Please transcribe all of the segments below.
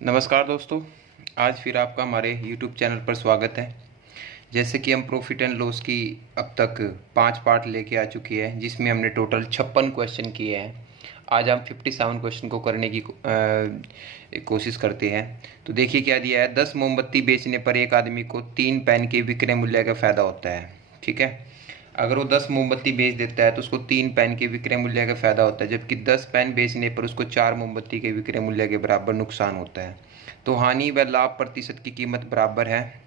नमस्कार दोस्तों, आज फिर आपका हमारे YouTube चैनल पर स्वागत है। जैसे कि हम प्रॉफिट एंड लॉस की अब तक 5 पार्ट लेके आ चुकी है, जिसमें हमने टोटल 56 क्वेश्चन किए हैं। आज हम 57 क्वेश्चन को करने की कोशिश करते हैं। तो देखिए क्या दिया है। 10 मोमबत्ती बेचने पर एक आदमी को 3 पेन के विक्रय मूल्य का फ़ायदा होता है। ठीक है, अगर वो 10 मोमबत्ती बेच देता है तो उसको 3 पेन के विक्रय मूल्य का फ़ायदा होता है, जबकि 10 पेन बेचने पर उसको 4 मोमबत्ती के विक्रय मूल्य के बराबर नुकसान होता है। तो हानि व लाभ प्रतिशत की कीमत बराबर है।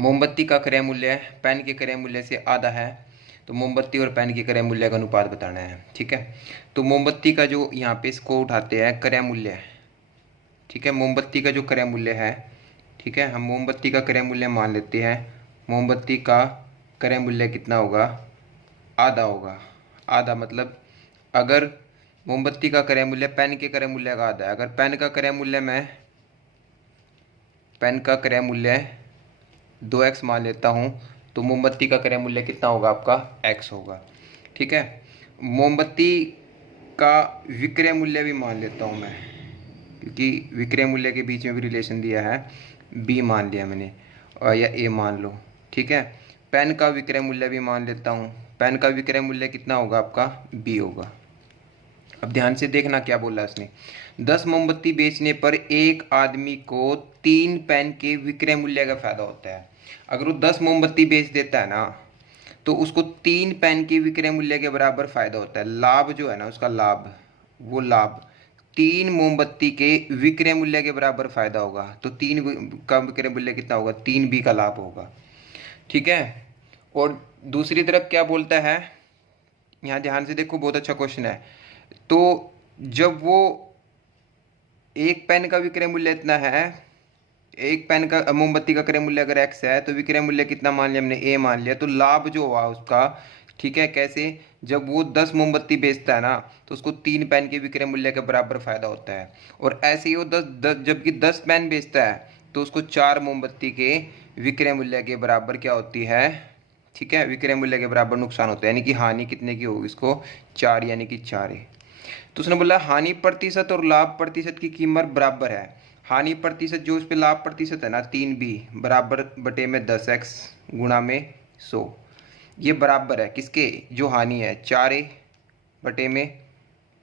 मोमबत्ती का क्रय मूल्य पेन के क्रय मूल्य से आधा है, तो मोमबत्ती और पेन के क्रय मूल्य का अनुपात बताना है। ठीक है, तो मोमबत्ती का जो यहाँ पे इसको उठाते हैं क्रय मूल्य। ठीक है, मोमबत्ती का जो क्रय मूल्य है, ठीक है, हम मोमबत्ती का क्रय मूल्य मान लेते हैं। मोमबत्ती का क्रय मूल्य कितना होगा? आधा होगा। आधा मतलब अगर मोमबत्ती का क्रय मूल्य पेन के क्रय मूल्य का आधा है, अगर पेन का क्रय मूल्य 2x मान लेता हूँ, तो मोमबत्ती का क्रय मूल्य कितना होगा? आपका x होगा। ठीक है, मोमबत्ती का विक्रय मूल्य भी मान लेता हूँ मैं, क्योंकि विक्रय मूल्य के बीच में भी रिलेशन दिया है। b मान लिया मैंने, और या a मान लो। ठीक है, पेन का विक्रय मूल्य भी मान लेता हूँ। पेन का विक्रय मूल्य कितना होगा? आपका b होगा। अब ध्यान से देखना क्या बोला इसने। 10 मोमबत्ती बेचने पर एक आदमी को 3 पेन के विक्रय मूल्य का फायदा होता है। अगर वो 10 मोमबत्ती बेच देता है ना, तो उसको 3 पेन के विक्रय मूल्य के बराबर फायदा होता है। लाभ जो है ना उसका लाभ, वो लाभ 3 मोमबत्ती के विक्रय मूल्य के बराबर फायदा होगा। तो 3 का विक्रय मूल्य कितना होगा? 3b का लाभ होगा। ठीक है, और दूसरी तरफ क्या बोलता है, यहाँ ध्यान से देखो, बहुत अच्छा क्वेश्चन है। तो जब वो एक पेन का विक्रय मूल्य इतना है, एक पेन का मोमबत्ती का क्रय मूल्य अगर x है, तो विक्रय मूल्य कितना मान लिया हमने? a मान लिया। तो लाभ जो हुआ उसका, ठीक है, कैसे? जब वो 10 मोमबत्ती बेचता है ना, तो उसको 3 पेन के विक्रय मूल्य के बराबर फायदा होता है। और ऐसे ही वो 10 जबकि 10 पेन बेचता है, तो उसको 4 मोमबत्ती के विक्रय मूल्य के बराबर क्या होती है? ठीक है, विक्रय मूल्य के बराबर नुकसान होता है। यानी कि हानि कितने की होगी इसको? 4, यानी कि 4a। तो उसने बोला हानि प्रतिशत और लाभ प्रतिशत की कीमत बराबर है। हानि प्रतिशत जो उस पर लाभ प्रतिशत है ना 3b बराबर बटे में 10x गुणा में 100, ये बराबर है किसके? जो हानि है 4a बटे में,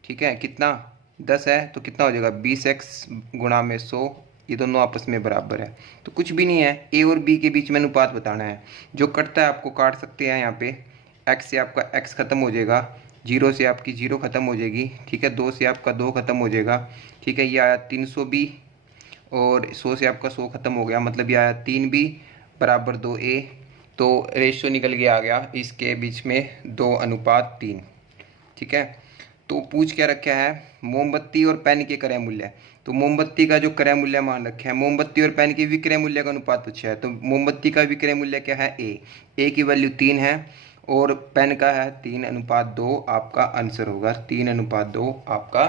ठीक है, कितना? 10 है, तो कितना हो जाएगा? 20x गुणा में 100। ये दोनों आपस में बराबर है, तो कुछ भी नहीं है। a और b के बीच में अनुपात बताना है। जो कटता है आपको काट सकते हैं यहाँ पे। x से आपका x खत्म हो जाएगा, 0 से आपकी 0 खत्म हो जाएगी। ठीक है, 2 से आपका 2 खत्म हो जाएगा। ठीक है, ये आया 300b, और 100 से आपका 100 खत्म हो गया, मतलब ये आया 3b बराबर 2a। तो रेशियो निकल के आ गया इसके बीच में 2:3। ठीक है, तो पूछ क्या रखा है? मोमबत्ती और पेन के क्रय मूल्य। तो मोमबत्ती का जो क्रय मूल्य मान रखा है, मोमबत्ती और पेन के विक्रय मूल्य का अनुपात पूछा है। तो मोमबत्ती का विक्रय मूल्य क्या है? ए की वैल्यू 3 है, और पेन का है 3:2। आपका आंसर होगा 3:2 आपका।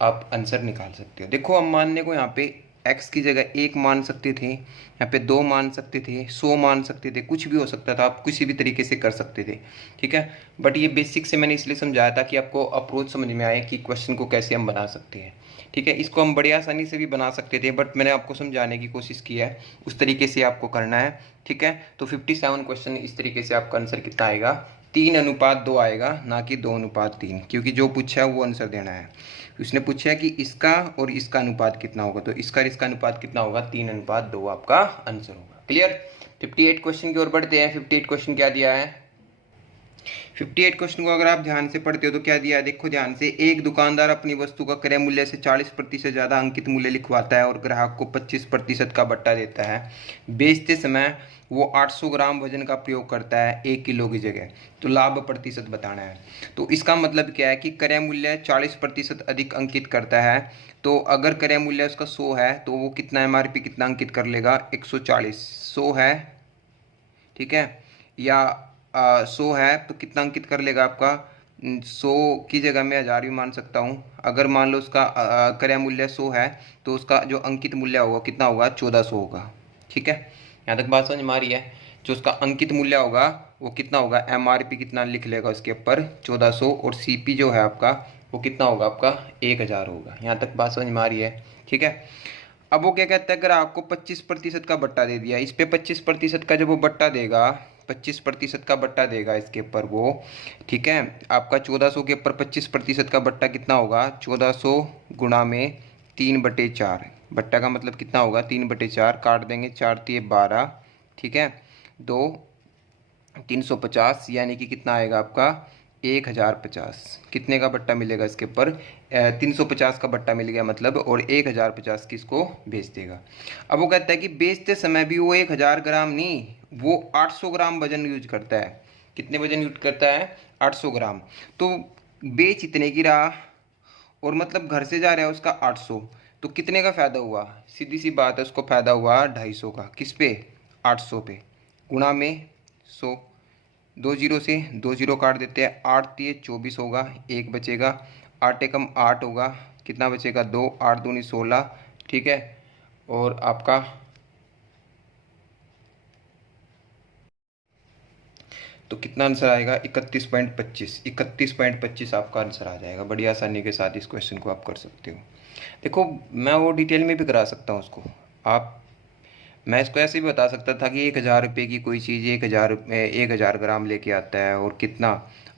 आप आंसर निकाल सकते हो। देखो, हम मानने को यहाँ पे x की जगह 1 मान सकते थे, यहाँ पे 2 मान सकते थे, 100 मान सकते थे, कुछ भी हो सकता था। आप किसी भी तरीके से कर सकते थे। ठीक है, बट ये बेसिक से मैंने इसलिए समझाया था कि आपको अप्रोच समझ में आए कि क्वेश्चन को कैसे हम बना सकते हैं। ठीक है, इसको हम बड़ी आसानी से भी बना सकते थे, बट मैंने आपको समझाने की कोशिश की है, उस तरीके से आपको करना है। ठीक है, तो 57 क्वेश्चन इस तरीके से आपका आंसर कितना आएगा? 3:2 आएगा, ना कि 2:3, क्योंकि जो पूछा है वो आंसर देना है। उसने पूछा है कि इसका और इसका अनुपात कितना होगा, तो इसका और इसका अनुपात कितना होगा? 3:2 आपका आंसर होगा। क्लियर? 58 क्वेश्चन की ओर बढ़ते हैं। 58 क्वेश्चन क्या दिया है? 58 क्वेश्चन को अगर आप ध्यान से पढ़ते हो तो क्या दिया है, देखो ध्यान से। एक दुकानदार अपनी वस्तु का क्रय मूल्य से 40% ज़्यादा अंकित मूल्य लिखवाता है और ग्राहक को 25% का बट्टा देता है। बेचते समय वो 800 ग्राम वजन का प्रयोग करता है 1 किलो की जगह। तो लाभ प्रतिशत बताना है। तो इसका मतलब क्या है कि क्रय मूल्य 40% अधिक अंकित करता है। तो अगर क्रय मूल्य उसका 100 है, तो वो कितना MRP कितना अंकित कर लेगा? 140। 100 है, ठीक है, या 100 है तो कितना अंकित कर लेगा आपका? 100 की जगह मैं 1000 भी मान सकता हूँ। अगर मान लो उसका क्रय मूल्य 100 है, तो उसका जो अंकित मूल्य होगा कितना होगा? 1400 होगा। ठीक है, यहाँ तक बात समझ में आ रही है? जो उसका अंकित मूल्य होगा वो कितना होगा? MRP कितना लिख लेगा उसके ऊपर? 1400, और CP जो है आपका वो कितना होगा? आपका 1000 होगा। यहाँ तक बात समझ में आ रही है? ठीक है। अब वो क्या कहता है, ग्राहक को 25% का बट्टा दे दिया, इस पे 25% का जब वो बट्टा देगा, 25% का बट्टा देगा इसके ऊपर वो, ठीक है। आपका 1400 के ऊपर 25% का बट्टा कितना होगा, 1400 गुणा में 3/4, बट्टा का मतलब कितना होगा 3/4, काट देंगे 4×3=12, ठीक है। 2 350 यानी कि कितना आएगा आपका 1050, कितने का बट्टा मिलेगा इसके ऊपर, 350 का बट्टा मिल गया मतलब, और 1050 किसको बेच देगा। अब वो कहता है कि बेचते समय भी वो 1000 ग्राम नहीं, वो 800 ग्राम वजन यूज करता है। कितने वजन यूज करता है, 800 ग्राम। तो बेच इतने की रहा, और मतलब घर से जा रहा है उसका 800, तो कितने का फ़ायदा हुआ, सीधी सी बात है, उसको फ़ायदा हुआ 250 का, किस पे, 800 पे, गुणा में 100, 2 जीरो से 2 जीरो काट देते हैं, 8×3=24 होगा, एक बचेगा, 8 एकम 8 होगा, कितना बचेगा 2, 8×2 = 16, ठीक है। और आपका तो कितना आंसर आएगा 31.25, 31.25 आपका आंसर आ जाएगा। बड़ी आसानी के साथ इस क्वेश्चन को आप कर सकते हो। देखो मैं वो डिटेल में भी करा सकता हूँ उसको, आप, मैं इसको ऐसे भी बता सकता था कि 1000 रुपये की कोई चीज़ 1000 ग्राम लेके आता है और कितना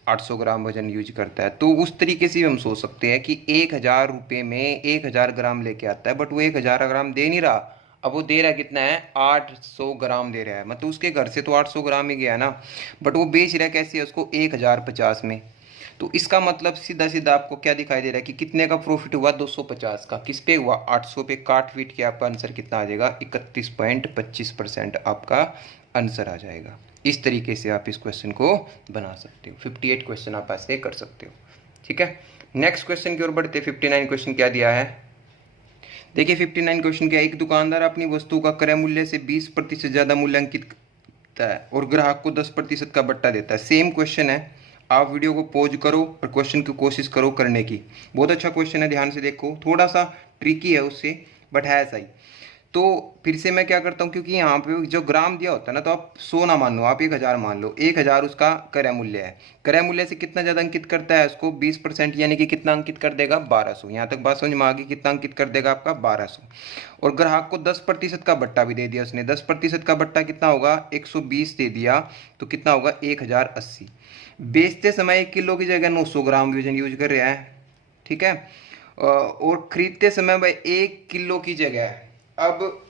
800 ग्राम वजन यूज करता है, तो उस तरीके से भी हम सोच सकते हैं कि 1000 रुपये में 1000 ग्राम लेके आता है, बट वो 1000 ग्राम दे नहीं रहा, अब वो दे रहा है कितना है 800 ग्राम दे रहा है, मतलब उसके घर से तो 800 ग्राम ही गया ना, बट वो बेच रहा है कैसे है उसको 1050 में। तो इसका मतलब सीधा सीधा आपको क्या दिखाई दे रहा है कि कितने का प्रॉफिट हुआ 250 का, किस पे हुआ 800 पे, काट पीट के आपका आंसर कितना आ जाएगा 31.25% आपका आंसर आ जाएगा। इस तरीके से आप इस क्वेश्चन को बना सकते हो, 58 क्वेश्चन आप ऐसे कर सकते हो, ठीक है। नेक्स्ट क्वेश्चन की ओर बढ़ते, 59 क्वेश्चन क्या दिया है, देखिए 59 क्वेश्चन क्या है, एक दुकानदार अपनी वस्तु का क्रय मूल्य से 20% ज़्यादा मूल्यांकित करता है और ग्राहक को 10% का बट्टा देता है। सेम क्वेश्चन है, आप वीडियो को पॉज करो और क्वेश्चन की कोशिश करो करने की। बहुत अच्छा क्वेश्चन है, ध्यान से देखो, थोड़ा सा ट्रिकी है उससे, बट है ऐसा ही। तो फिर से मैं क्या करता हूँ, क्योंकि यहाँ पे जो ग्राम दिया होता है ना, तो आप 100 ना मान लो, आप 1000 मान लो, 1000 उसका क्रय मूल्य है, क्रय मूल्य से कितना ज़्यादा अंकित करता है उसको 20%, यानी कि कितना अंकित कर देगा 1200। यहाँ तक बात समझ में आ गई, कितना अंकित कर देगा आपका 1200। और ग्राहक को 10% का बट्टा भी दे दिया उसने, 10% का बट्टा कितना होगा 120 दे दिया, तो कितना होगा 1080। बेचते समय 1 किलो की जगह 900 ग्राम वजन यूज कर रहा है, ठीक है। और खरीदते समय भाई 1 किलो की जगह, अब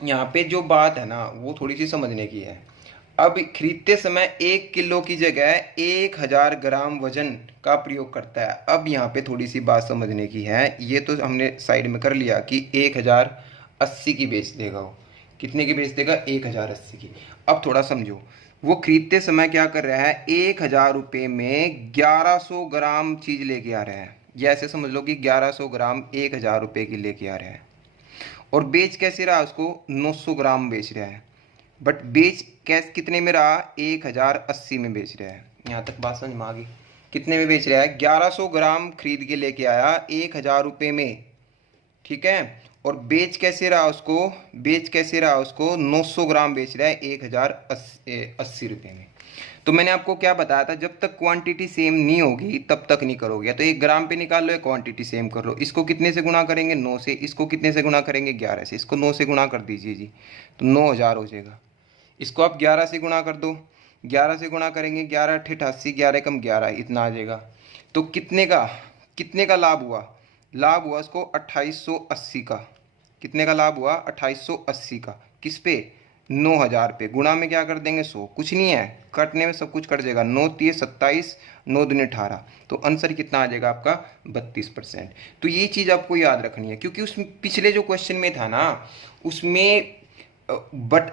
यहाँ पे जो बात है ना वो थोड़ी सी समझने की है। अब खरीदते समय 1 किलो की जगह 1000 ग्राम वजन का प्रयोग करता है। अब यहाँ पे थोड़ी सी बात समझने की है, ये तो हमने साइड में कर लिया कि 1080 की बेच देगा वो, कितने की बेच देगा 1080 की। अब थोड़ा समझो, वो खरीदते समय क्या कर रहा है 1000 रुपये में 1100 ग्राम चीज़ लेके आ रहा है, या ऐसे समझ लो कि 1100 ग्राम 1000 रुपये की लेके आ रहा है, और बेच कैसे रहा उसको 900 ग्राम बेच रहा है, बट बेच कैस कितने में रहा 1080 में बेच रहा है। यहाँ तक बात समझ में आ गई, कितने में बेच रहा है 1100 ग्राम खरीद के लेके आया 1000 रुपये में, ठीक है। और बेच कैसे रहा उसको 900 ग्राम बेच रहा है 1080 रुपये में। तो मैंने आपको क्या बताया था, जब तक क्वांटिटी सेम नहीं होगी तब तक नहीं करोगे। तो 1 ग्राम पे निकाल लो, क्वांटिटी सेम कर लो, इसको कितने से गुणा करेंगे 9 से, इसको कितने से गुणा करेंगे 11 से, इसको 9 से गुणा कर दीजिए जी, तो 9000 हो जाएगा। इसको आप 11 से गुणा कर दो, 11 से गुणा करेंगे 11 × 88, 11 कम 11 इतना आ जाएगा। तो कितने का लाभ हुआ, लाभ हुआ इसको 2880 का, कितने का लाभ हुआ 2880 का, किस पे 9000 पे, गुणा में क्या कर देंगे 100, कुछ नहीं है, कटने में सब कुछ कट जाएगा, 9×3 = 27, 9×2 = 18, तो आंसर कितना आ जाएगा आपका 32%। तो ये चीज़ आपको याद रखनी है, क्योंकि उस पिछले जो क्वेश्चन में था ना उसमें बट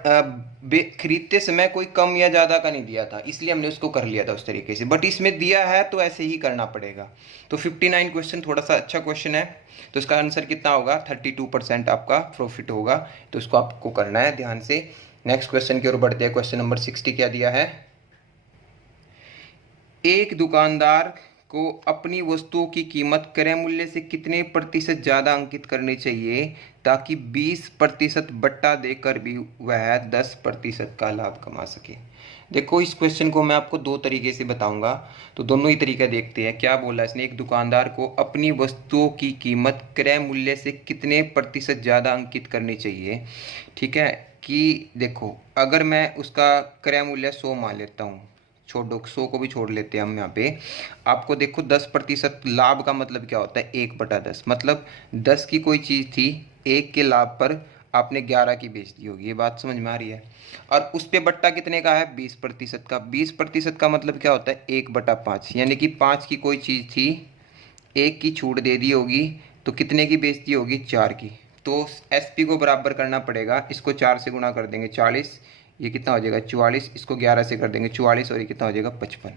खरीदते समय कोई कम या ज़्यादा का नहीं दिया था, इसलिए हमने उसको कर लिया था उस तरीके से, बट इसमें दिया है तो ऐसे ही करना पड़ेगा। तो 59 क्वेश्चन थोड़ा सा अच्छा क्वेश्चन है, तो इसका आंसर कितना होगा 32% आपका प्रॉफिट होगा, तो इसको आपको करना है ध्यान से। नेक्स्ट क्वेश्चन की ओर बढ़ते हैं, क्वेश्चन नंबर 60 क्या दिया है, एक दुकानदार को अपनी वस्तुओं की कीमत क्रय मूल्य से कितने प्रतिशत ज़्यादा अंकित करनी चाहिए ताकि 20% बट्टा देकर भी वह 10% का लाभ कमा सके। देखो इस क्वेश्चन को मैं आपको दो तरीके से बताऊंगा, तो दोनों ही तरीका देखते हैं। क्या बोला इसने, एक दुकानदार को अपनी वस्तुओं की कीमत क्रय मूल्य से कितने प्रतिशत ज़्यादा अंकित करनी चाहिए। ठीक है, कि देखो अगर मैं उसका क्रय मूल्य 100 मान लेता हूँ, छोड़ो 100 को भी छोड़ लेते हैं हम यहाँ पे। आपको देखो 10% लाभ का मतलब क्या होता है, 1/10, मतलब 10 की कोई चीज़ थी, 1 के लाभ पर आपने 11 की बेच दी होगी। ये बात समझ में आ रही है। और उस पे बट्टा कितने का है, 20% का। 20% का मतलब क्या होता है, 1/5, यानी कि 5 की कोई चीज़ थी, 1 की छूट दे दी होगी, तो कितने की बेच दी होगी, 4 की। तो एसपी को बराबर करना पड़ेगा, इसको 4 से गुणा कर देंगे 40, ये कितना हो जाएगा 44, इसको 11 से कर देंगे 44, और ये कितना हो जाएगा 55।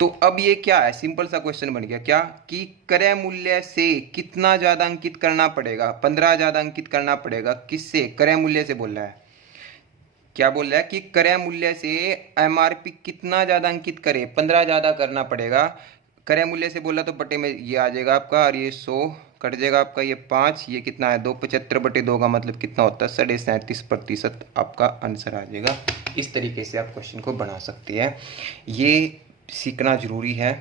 तो अब ये क्या है, सिंपल सा क्वेश्चन बन गया क्या, कि क्रय मूल्य से कितना ज़्यादा अंकित करना पड़ेगा, 15 ज़्यादा अंकित करना पड़ेगा। किससे, क्रय मूल्य से बोल रहा है। क्या बोल रहा है कि क्रय मूल्य से एमआरपी कितना ज़्यादा अंकित करे, 15 ज़्यादा करना पड़ेगा। क्रय मूल्य से बोला तो बटे में ये आ जाएगा आपका, और ये 100 कट जाएगा आपका, ये 5, ये कितना है 2, 75/2 का मतलब कितना होता है, 37.5% आपका आंसर आ जाएगा। इस तरीके से आप क्वेश्चन को बना सकते हैं, ये सीखना जरूरी है।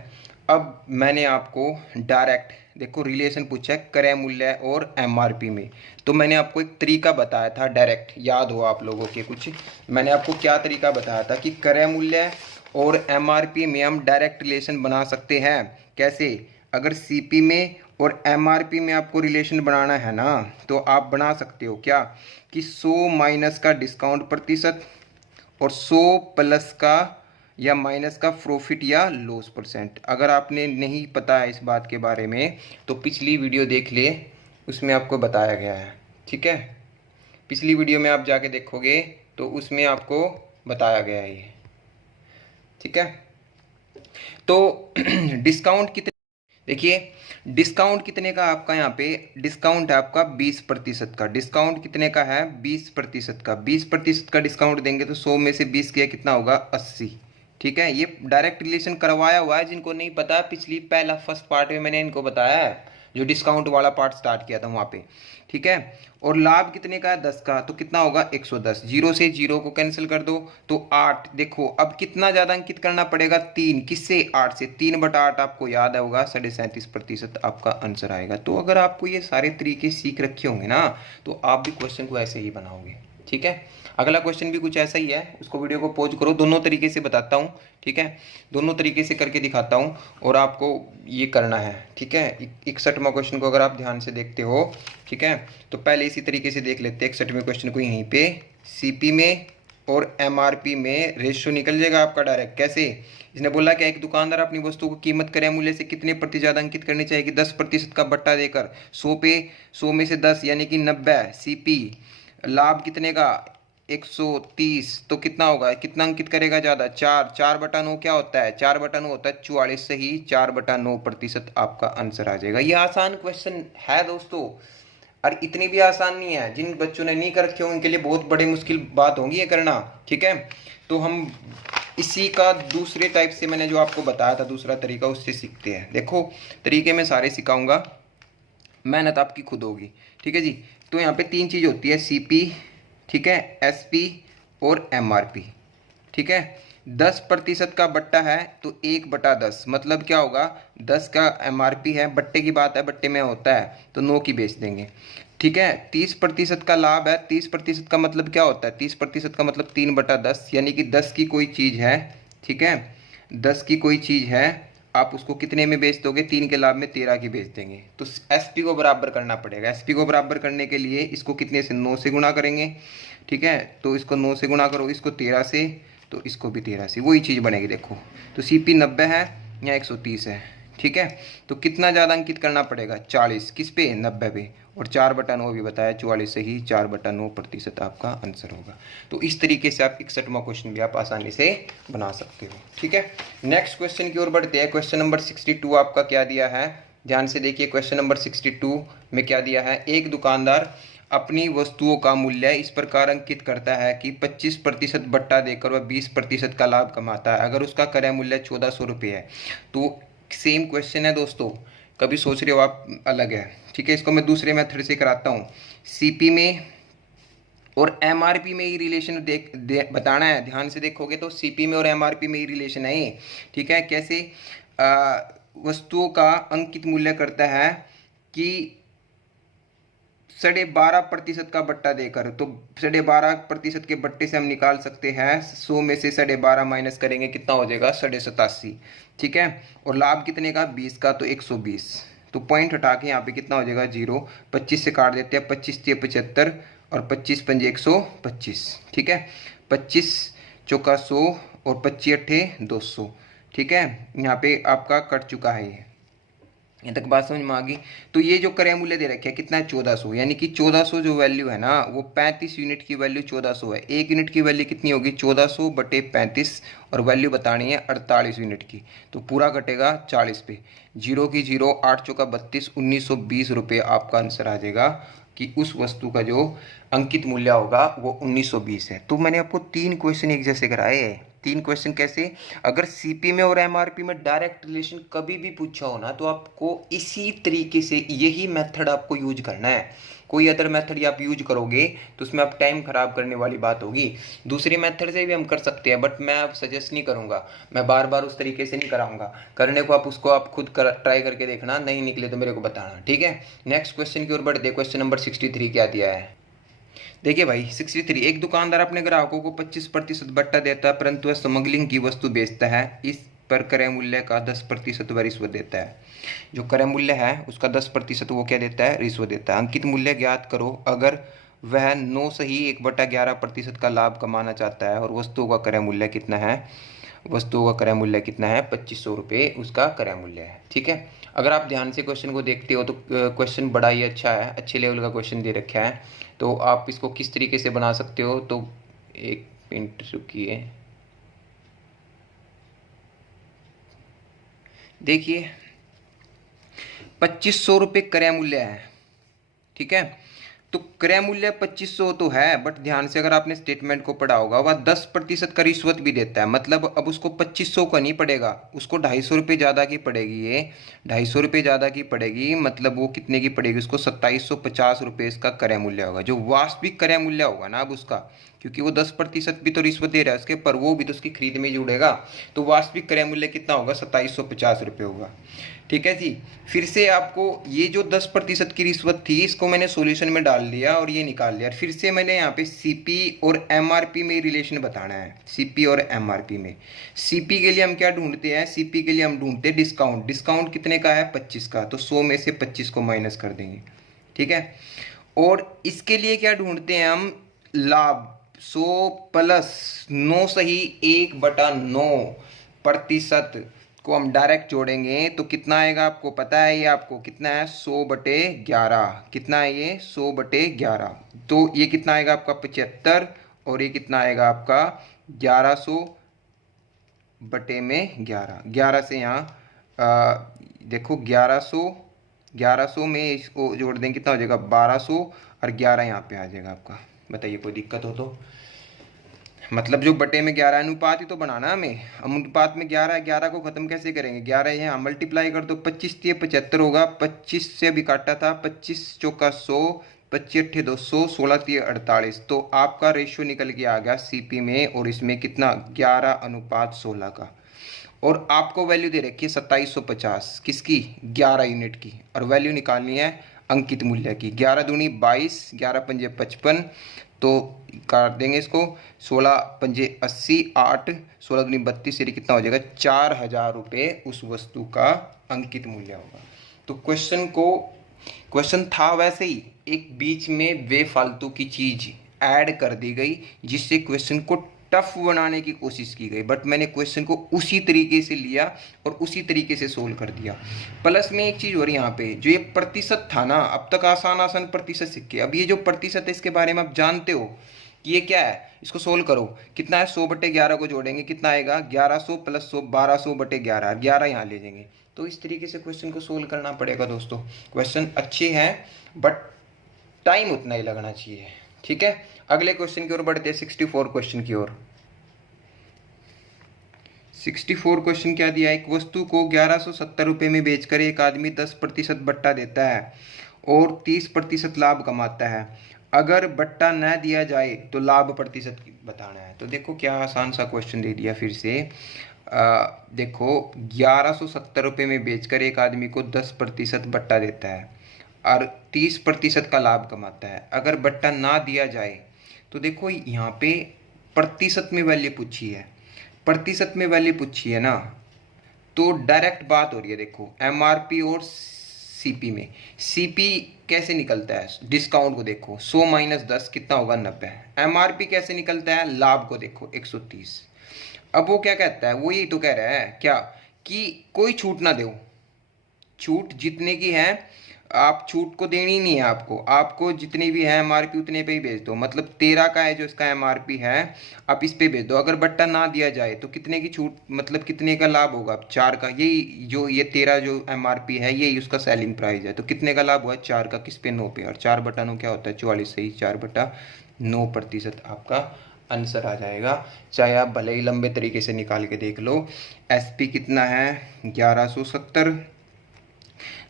अब मैंने आपको डायरेक्ट देखो रिलेशन पूछा है क्रय मूल्य और एमआरपी में, तो मैंने आपको एक तरीका बताया था डायरेक्ट, याद हो आप लोगों के कुछ, मैंने आपको क्या तरीका बताया था कि क्रय मूल्य और एमआरपी में हम डायरेक्ट रिलेशन बना सकते हैं। कैसे, अगर सीपी में और एमआरपी में आपको रिलेशन बनाना है ना, तो आप बना सकते हो क्या, कि 100 माइनस का डिस्काउंट प्रतिशत और 100 प्लस का या माइनस का प्रॉफिट या लॉस परसेंट। अगर आपने नहीं पता है इस बात के बारे में तो पिछली वीडियो देख ले, उसमें आपको बताया गया है। ठीक है, पिछली वीडियो में आप जाके देखोगे तो उसमें आपको बताया गया है ये। ठीक है, तो डिस्काउंट कितने, देखिए डिस्काउंट कितने का आपका, यहाँ पे डिस्काउंट है आपका 20% का। डिस्काउंट कितने का है, 20% का। 20% का डिस्काउंट देंगे तो 100 में से 20 किया कितना होगा, 80। ठीक है, ये डायरेक्ट रिलेशन करवाया हुआ है, जिनको नहीं पता पिछली पहला फर्स्ट पार्ट में मैंने इनको बताया है, जो डिस्काउंट वाला पार्ट स्टार्ट किया था वहाँ पे। ठीक है, और लाभ कितने का है, 10 का, तो कितना होगा 110। 0 से 0 को कैंसिल कर दो तो 8। देखो अब कितना ज़्यादा अंकित करना पड़ेगा, 3, किससे, 8 से। 3/8 आपको याद होगा, 37.5% आपका आंसर आएगा। तो अगर आपको ये सारे तरीके सीख रखे होंगे ना, तो आप भी क्वेश्चन को ऐसे ही बनाओगे। ठीक है, अगला क्वेश्चन भी कुछ ऐसा ही है, उसको वीडियो को पॉज करो, दोनों तरीके से बताता हूँ। ठीक है, दोनों तरीके से करके दिखाता हूँ और आपको ये करना है। ठीक है, 61वां क्वेश्चन को अगर आप ध्यान से देखते हो, ठीक है, तो पहले इसी तरीके से देख लेते हैं 61वें क्वेश्चन को। यहीं पे सीपी में और एमआरपी में रेशियो निकल जाएगा आपका डायरेक्ट। कैसे, इसने बोला कि एक दुकानदार अपनी वस्तु को कीमत क्रय मूल्य से कितने प्रति ज़्यादा अंकित करनी चाहिए, 10% का बट्टा देकर। 100 पे 100 में से 10 यानी कि 90 सीपी। लाभ कितने का, 130, तो कितना होगा, कितना अंकित करेगा ज़्यादा, 4। 4/9 क्या होता है, 4/9 होता है 44, से ही 4/9% आपका आंसर आ जाएगा। ये आसान क्वेश्चन है दोस्तों, और इतनी भी आसान नहीं है। जिन बच्चों ने नहीं कर रखे हो उनके लिए बहुत बड़ी मुश्किल बात होगी ये करना। ठीक है, तो हम इसी का दूसरे टाइप से, मैंने जो आपको बताया था दूसरा तरीका, उससे सीखते हैं। देखो तरीके मैं सारे सिखाऊंगा, मेहनत आपकी खुद होगी। ठीक है जी, तो यहाँ पे 3 चीज़ होती है, सीपी, ठीक है, एसपी और एमआरपी। ठीक है, 10% का बट्टा है तो 1/10, मतलब क्या होगा, 10 का एमआरपी है, बट्टे की बात है, बट्टे में होता है तो 9 की बेच देंगे। ठीक है, 30% का लाभ है, 30% का मतलब क्या होता है, 30% का मतलब 3/10, यानी कि 10 की कोई चीज़ है। ठीक है, 10 की कोई चीज़ है, आप उसको कितने में बेच दोगे, 3 के लाभ में 13 की बेच देंगे। तो एसपी को बराबर करना पड़ेगा। एसपी को बराबर करने के लिए इसको कितने से, 9 से गुणा करेंगे। ठीक है, तो इसको 9 से गुणा करो, इसको 13 से, तो इसको भी 13 से, वही चीज़ बनेगी। देखो तो सीपी 90 है या 130 है। ठीक है, तो कितना ज़्यादा अंकित करना पड़ेगा, 40, किस पे, 90 पे, और 4/9 भी बताया, 44 से ही 4/9% आपका आंसर होगा। तो इस तरीके से आप 61वां क्वेश्चन भी आप आसानी से बना सकते हो। ठीक है, नेक्स्ट क्वेश्चन की ओर बढ़ते हैं। क्वेश्चन नंबर 62 आपका क्या दिया है, ध्यान से देखिए। क्वेश्चन नंबर 62 में क्या दिया है, एक दुकानदार अपनी वस्तुओं का मूल्य इस प्रकार अंकित करता है कि 25% बट्टा देकर वह 20% का लाभ कमाता है, अगर उसका क्रय मूल्य 1400 रुपये है। तो सेम क्वेश्चन है दोस्तों, कभी सोच रहे हो आप अलग है। ठीक है, इसको मैं दूसरे मेथड से कराता हूँ। सीपी में और एमआरपी में ही रिलेशन बताना है। ध्यान से देखोगे तो सीपी में और एमआरपी में ही रिलेशन है ये, ठीक है। कैसे वस्तुओं का अंकित मूल्य करता है कि 12.5% का बट्टा देकर, तो 12.5% के बट्टे से हम निकाल सकते हैं 100 में से 12.5 माइनस करेंगे, कितना हो जाएगा 87, ठीक है। और लाभ कितने का 20 का, तो 120। तो पॉइंट हटा के यहाँ पे कितना हो जाएगा 0, 25 से काट देते हैं, 25 से 75 और 25 पंजे 125, ठीक है। 25 चौका 100 और 25 अट्ठे 200, ठीक है। यहाँ पे आपका कट चुका है ये, यहाँ तक बात समझ में आ गई। तो ये जो क्रय मूल्य दे रखे है कितना है 1400, यानी कि 1400 जो वैल्यू है ना वो 35 यूनिट की वैल्यू 1400 है। 1 यूनिट की वैल्यू कितनी होगी 1400 बटे 35, और वैल्यू बतानी है 48 यूनिट की, तो पूरा कटेगा 40 पे। 0 की 0, 8 चौका 32, 1920 रुपये आपका आंसर आ जाएगा कि उस वस्तु का जो अंकित मूल्य होगा वो 1920 है। तो मैंने आपको 3 क्वेश्चन एक जैसे कराए हैं। 3 क्वेश्चन कैसे, अगर सीपी में और एमआरपी में डायरेक्ट रिलेशन कभी भी पूछा हो ना तो आपको इसी तरीके से यही मेथड आपको यूज करना है। कोई अदर मेथड आप यूज करोगे तो उसमें आप टाइम खराब करने वाली बात होगी। दूसरी मेथड से भी हम कर सकते हैं, बट मैं आप सजेस्ट नहीं करूंगा, मैं बार बार उस तरीके से नहीं कराऊंगा। करने को आप उसको आप खुद ट्राई करके देखना, नहीं निकले तो मेरे को बताना, ठीक है। नेक्स्ट क्वेश्चन की ओर बढ़ते। क्वेश्चन नंबर 63 क्या दिया है, देखिए भाई 63, एक दुकानदार अपने ग्राहकों को 25% बट्टा देता है परंतु वह स्मगलिंग की वस्तु बेचता है, इस पर क्रय मूल्य का 10% वह रिश्वत देता है। जो क्रय मूल्य है उसका 10% वो क्या देता है, रिश्वत देता है। अंकित मूल्य ज्ञात करो अगर वह 9 सही 1/11% का लाभ कमाना चाहता है और वस्तुओं का क्रय मूल्य कितना है, वस्तुओं का क्रय मूल्य कितना है 2500 रुपये उसका क्रय मूल्य है, ठीक है। अगर आप ध्यान से क्वेश्चन को देखते हो तो क्वेश्चन बड़ा ही अच्छा है, अच्छे लेवल का क्वेश्चन दे रखा है। तो आप इसको किस तरीके से बना सकते हो, तो एक मिनट रुकिए, देखिए 2500 रुपये क्रय मूल्य है, ठीक है। तो क्रय मूल्य 2500 तो है, बट ध्यान से अगर आपने स्टेटमेंट को पढ़ा होगा वह 10% का रिश्वत भी देता है। मतलब अब उसको 2500 का नहीं पड़ेगा, उसको 250 रुपये ज़्यादा की पड़ेगी, ये 250 रुपये ज़्यादा की पड़ेगी। मतलब वो कितने की पड़ेगी उसको 2750 रुपये इसका क्रय मूल्य होगा, जो वास्तविक क्रय मूल्य होगा ना अब उसका, क्योंकि वो 10% भी तो रिश्वत दे रहा है उसके पर, वो भी तो उसकी खरीद में जुड़ेगा। तो वास्तविक क्रय मूल्य कितना होगा 2750 रुपये होगा, ठीक है जी। फिर से आपको ये जो 10% की रिश्वत थी इसको मैंने सॉल्यूशन में डाल दिया और ये निकाल लिया। फिर से मैंने यहाँ पे सीपी और एमआरपी में रिलेशन बताना है। सीपी और एमआरपी में, सीपी के लिए हम क्या ढूंढते हैं, सीपी के लिए हम ढूंढते हैं डिस्काउंट। डिस्काउंट कितने का है 25 का, तो 100 में से 25 को माइनस कर देंगे, ठीक है। और इसके लिए क्या ढूंढते हैं हम, लाभ। 100 प्लस 9 सही 1/9% को हम डायरेक्ट जोड़ेंगे तो कितना आएगा आपको पता है, ये आपको कितना है 100/11, कितना है ये 100/11। तो ये कितना आएगा आपका 75, और ये कितना आएगा आपका 1100 बटे में 11। 11 से यहाँ देखो 1100 में इसको जोड़ देंगे कितना हो जाएगा 1200, और 11 यहाँ पे आ जाएगा आपका। बताइए कोई दिक्कत हो तो, मतलब जो बटे में 11 अनुपात ही तो बनाना हमें। हम अनुपात में 11 है, 11 को खत्म कैसे करेंगे, 11 यहाँ मल्टीप्लाई कर दो, 25 से 75 होगा, 25 से भी काटा था, 25 चौका 100, 25 अट्ठे 200, 16 से 48। तो आपका रेशियो निकल के आ गया सीपी में और इसमें कितना 11:16 का। और आपको वैल्यू दे रखी है 2750 किसकी, 11 यूनिट की, और वैल्यू निकालनी है अंकित मूल्य की। 11 दूनी 22, 11 पंजे 55, तो काट देंगे इसको, 16 पंजे 80, 8 16 दूनी 32, ये कितना हो जाएगा 4000 रुपये उस वस्तु का अंकित मूल्य होगा। तो क्वेश्चन था वैसे ही, एक बीच में बेफालतू की चीज ऐड कर दी गई जिससे क्वेश्चन को टफ बनाने की कोशिश की गई, बट मैंने क्वेश्चन को उसी तरीके से लिया और उसी तरीके से सोल्व कर दिया। प्लस में एक चीज़ और यहाँ पे जो ये प्रतिशत था ना, अब तक आसान आसान प्रतिशत सीखे, अब ये जो प्रतिशत है इसके बारे में आप जानते हो कि ये क्या है। इसको सोल्व करो, कितना है 100/11 को जोड़ेंगे कितना आएगा 1100 प्लस 100 1200/11, 11 यहाँ ले जाएंगे। तो इस तरीके से क्वेश्चन को सोल्व करना पड़ेगा दोस्तों। क्वेश्चन अच्छे हैं बट टाइम उतना ही लगना चाहिए, ठीक है। अगले क्वेश्चन की ओर बढ़ते हैं 64 क्वेश्चन की ओर। 64 क्वेश्चन क्या दिया, एक वस्तु को 1170 रुपये में बेचकर एक आदमी 10% बट्टा देता है और 30% लाभ कमाता है। अगर बट्टा न दिया जाए तो लाभ प्रतिशत बताना है। तो देखो क्या आसान सा क्वेश्चन दे दिया फिर से। देखो 1170 रुपये में बेचकर एक आदमी को 10% बट्टा देता है और 30% का लाभ कमाता है। अगर बट्टा ना दिया जाए तो देखो यहाँ पे प्रतिशत में वैल्यू पूछी है, प्रतिशत में वैल्यू पूछी है ना, तो डायरेक्ट बात हो रही है। देखो एमआरपी और सीपी में, सीपी कैसे निकलता है, डिस्काउंट को देखो 100 - 10 कितना होगा 90। एमआरपी कैसे निकलता है, लाभ को देखो 130। अब वो क्या कहता है, वो यही तो कह रहा है क्या कि कोई छूट ना दो, छूट जितने की है आप छूट को देनी नहीं है, आपको आपको जितनी भी है एमआरपी उतने पे ही बेच दो। मतलब 13 का है जो इसका एमआरपी है, आप इस पे बेच दो। अगर बट्टा ना दिया जाए तो कितने की छूट, मतलब कितने का लाभ होगा, 4 का। यही जो ये 13 जो एमआरपी है यही उसका सेलिंग प्राइस है, तो कितने का लाभ हुआ 4 का, किस पे 9 पे। और 4/9 क्या होता है 44, सही 4/9% आपका आंसर आ जाएगा। चाहे आप भले ही लंबे तरीके से निकाल के देख लो। एसपी कितना है 1170,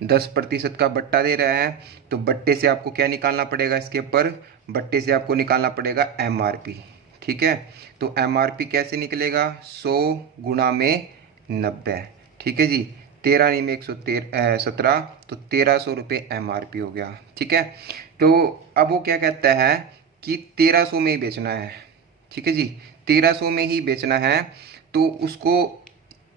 10% का बट्टा दे रहा है, तो बट्टे से आपको क्या निकालना पड़ेगा, इसके ऊपर बट्टे से आपको निकालना पड़ेगा एमआरपी। ठीक है, तो एमआरपी कैसे निकलेगा, 100 गुणा में 90। ठीक है जी, 13 नहीं में 117, तो 1300 रुपये एमआरपी हो गया। ठीक है, तो अब वो क्या कहता है कि 1300 में ही बेचना है। ठीक है जी, 1300 में ही बेचना है। तो उसको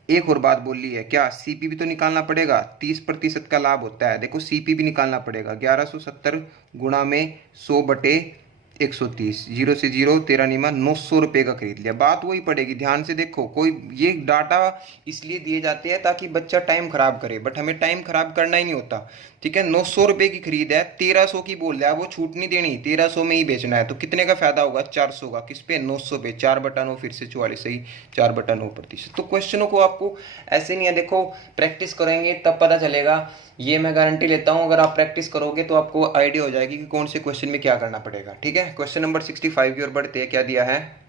एक और बात बोल ली है क्या, सीपी भी तो निकालना पड़ेगा, 30% का लाभ होता है। देखो सीपी भी निकालना पड़ेगा, 1170 गुणा में 100/130, 0 से 0, 13 निमा 900 रुपये का खरीद लिया। बात वही पड़ेगी, ध्यान से देखो। कोई ये डाटा इसलिए दिए जाते हैं ताकि बच्चा टाइम खराब करे, बट हमें टाइम खराब करना ही नहीं होता। ठीक है, 900 रुपये की खरीद है, 1300 की बोल रहा है, वो छूट नहीं देनी, 1300 में ही बेचना है। तो कितने का फायदा होगा 400 का, किस पे 900 पे, 4/9 फिर से 44, सही 4/9%। तो क्वेश्चनों को आपको ऐसे नहीं है, देखो प्रैक्टिस करेंगे तब पता चलेगा। ये मैं गारंटी लेता हूँ, अगर आप प्रैक्टिस करोगे तो आपको आइडिया हो जाएगी कि कौन से क्वेश्चन में क्या करना पड़ेगा। ठीक है, क्वेश्चन नंबर 65 की ओर बढ़ते हैं। क्या दिया है,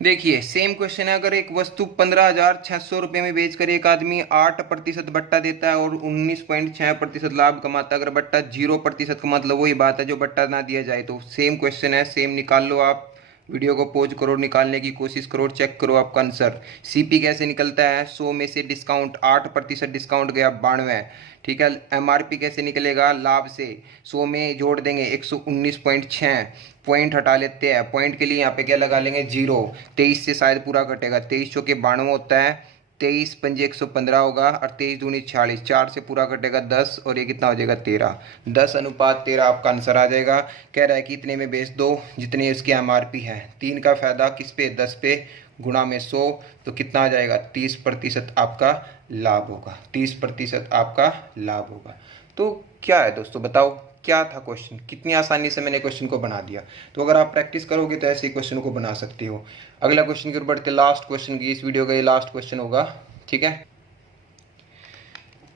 देखिए सेम क्वेश्चन है। अगर एक वस्तु 15,600 रुपये में बेचकर एक आदमी 8% बट्टा देता है और 19.6% लाभ कमाता है। अगर बट्टा 0% का मतलब वही बात है जो बट्टा ना दिया जाए। तो सेम क्वेश्चन है, सेम निकाल लो आप। वीडियो को पॉज करो, निकालने की कोशिश करो, चेक करो आपका आंसर। सीपी कैसे निकलता है, 100 में से डिस्काउंट 8% डिस्काउंट गया 92। ठीक है, एमआरपी कैसे निकलेगा, लाभ से 100 में जोड़ देंगे 119.6, पॉइंट हटा लेते हैं, पॉइंट के लिए यहाँ पे क्या लगा लेंगे 0, 23 से शायद पूरा कटेगा, 23 चौके 92 होता है, 23 पंजे 115 होगा और 23 दूनी 46, 4 से पूरा कटेगा 10 और ये कितना हो जाएगा 13, 10:13 आपका आंसर आ जाएगा। कह रहा है कि इतने में बेच दो जितने उसकी एमआरपी है। 3 का फायदा किस पे, 10 पे, गुणा में 100, तो कितना आ जाएगा 30% आपका लाभ होगा, 30% आपका लाभ होगा। तो क्या है दोस्तों बताओ, क्या था क्वेश्चन, कितनी आसानी से मैंने क्वेश्चन को बना दिया। तो अगर आप प्रैक्टिस करोगे तो ऐसे ही क्वेश्चन को बना सकते हो। अगला क्वेश्चन की ओर बढ़ते, लास्ट क्वेश्चन की, इस वीडियो का ये लास्ट क्वेश्चन होगा। ठीक है,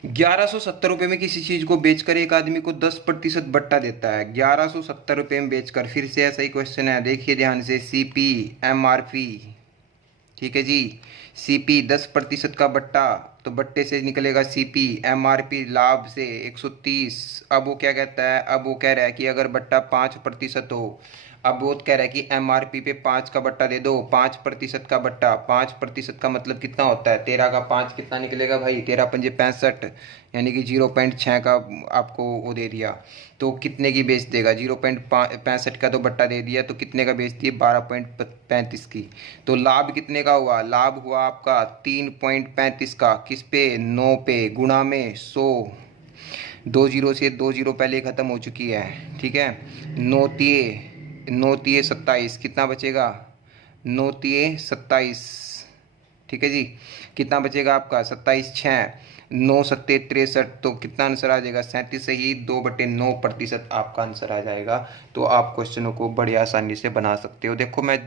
1170 में किसी चीज को बेचकर एक आदमी को 10% बट्टा देता है। 1170 में बेचकर, फिर से ऐसा ही क्वेश्चन है, देखिए ध्यान से। सीपी, एमआरपी, ठीक है जी, सीपी 10% का बट्टा, तो बट्टे से निकलेगा सीपी, एमआरपी लाभ से 130। अब वो क्या कहता है, अब वो कह रहा है कि अगर बट्टा 5% हो, अब वो कह रहा है कि एमआरपी पे 5 का बट्टा दे दो, 5% का बट्टा, 5% का मतलब कितना होता है, 13 का 5 कितना निकलेगा भाई, 13 पंजे 65, यानी कि 0.6 का आपको वो दे दिया। तो कितने की बेच देगा, 0.65 का तो बट्टा दे दिया, तो कितने का बेच दिए 12.35 की। तो लाभ कितने का हुआ, लाभ हुआ आपका 3.35 का, किस पे 9 पे, गुणा में 100, 2 जीरो से 2 जीरो पहले ख़त्म हो चुकी है। ठीक है, 9 तिये 27, कितना बचेगा 9 तिये 27। ठीक है जी, कितना बचेगा आपका 27, 6, 9 सत्ते 63, तो कितना आंसर आ जाएगा 37, से ही 2/9% आपका आंसर आ जाएगा। तो आप क्वेश्चनों को बड़ी आसानी से बना सकते हो। देखो मैं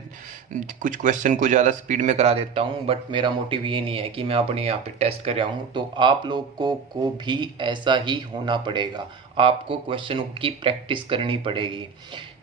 कुछ क्वेश्चन को ज़्यादा स्पीड में करा देता हूँ, बट मेरा मोटिव ये नहीं है कि मैं अपने यहाँ पे टेस्ट कर रहा हूँ। तो आप लोगों को भी ऐसा ही होना पड़ेगा, आपको क्वेश्चनों की प्रैक्टिस करनी पड़ेगी।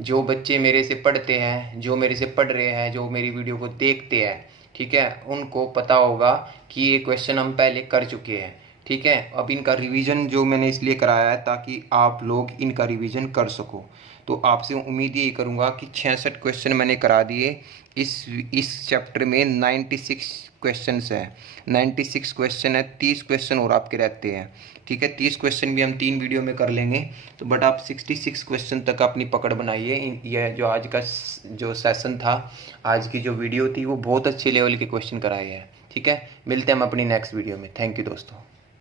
जो बच्चे मेरे से पढ़ते हैं, जो मेरे से पढ़ रहे हैं, जो मेरी वीडियो को देखते हैं, ठीक है, उनको पता होगा कि ये क्वेश्चन हम पहले कर चुके हैं। ठीक है। अब इनका रिवीजन जो मैंने इसलिए कराया है ताकि आप लोग इनका रिवीजन कर सको। तो आपसे उम्मीद यही करूँगा कि 66 क्वेश्चन मैंने करा दिए। इस चैप्टर में 96 क्वेश्चंस है, 96 क्वेश्चन है, 30 क्वेश्चन और आपके रहते हैं। ठीक है, 30 क्वेश्चन भी हम 3 वीडियो में कर लेंगे। तो बट आप 66 क्वेश्चन तक अपनी पकड़ बनाइए। यह जो आज का जो सेशन था, आज की जो वीडियो थी, वो बहुत अच्छे लेवल के क्वेश्चन कराए हैं। ठीक है, मिलते हैं हम अपनी नेक्स्ट वीडियो में। थैंक यू दोस्तों।